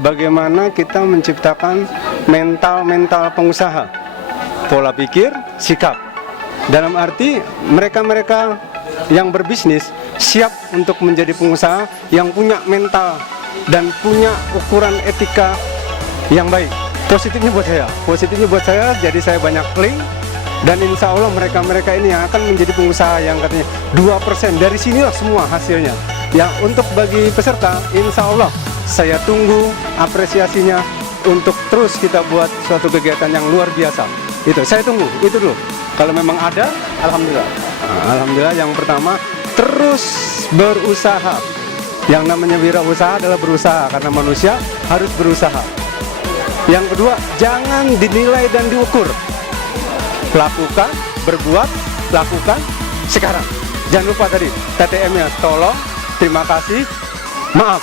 bagaimana kita menciptakan mental pengusaha, pola pikir, sikap. Dalam arti mereka-mereka yang berbisnis siap untuk menjadi pengusaha yang punya mental dan punya ukuran etika yang baik. Positifnya buat saya, jadi saya banyak link. Dan insya Allah mereka-mereka ini yang akan menjadi pengusaha yang katanya 2%. Dari sinilah semua hasilnya. Yang untuk bagi peserta, insya Allah saya tunggu apresiasinya untuk terus kita buat suatu kegiatan yang luar biasa. Itu saya tunggu, itu dulu. Kalau memang ada, alhamdulillah. Nah, alhamdulillah yang pertama terus berusaha. Yang namanya wirausaha adalah berusaha karena manusia harus berusaha. Yang kedua, jangan dinilai dan diukur. Lakukan, berbuat, lakukan sekarang. Jangan lupa tadi TTM-nya, tolong, terima kasih, maaf.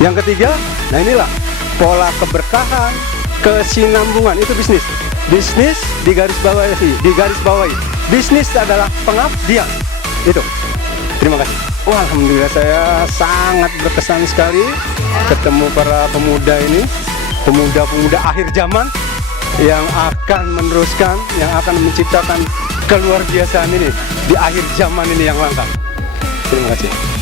Yang ketiga, nah inilah pola keberkahan, kesinambungan, itu bisnis. Bisnis digarisbawahi. Bisnis adalah pengabdian. Itu. Terima kasih. Wah, alhamdulillah saya sangat berkesan sekali ketemu para pemuda ini, pemuda-pemuda akhir zaman yang akan meneruskan, yang akan menciptakan keluar biasaan ini di akhir zaman ini yang langka. Terima kasih.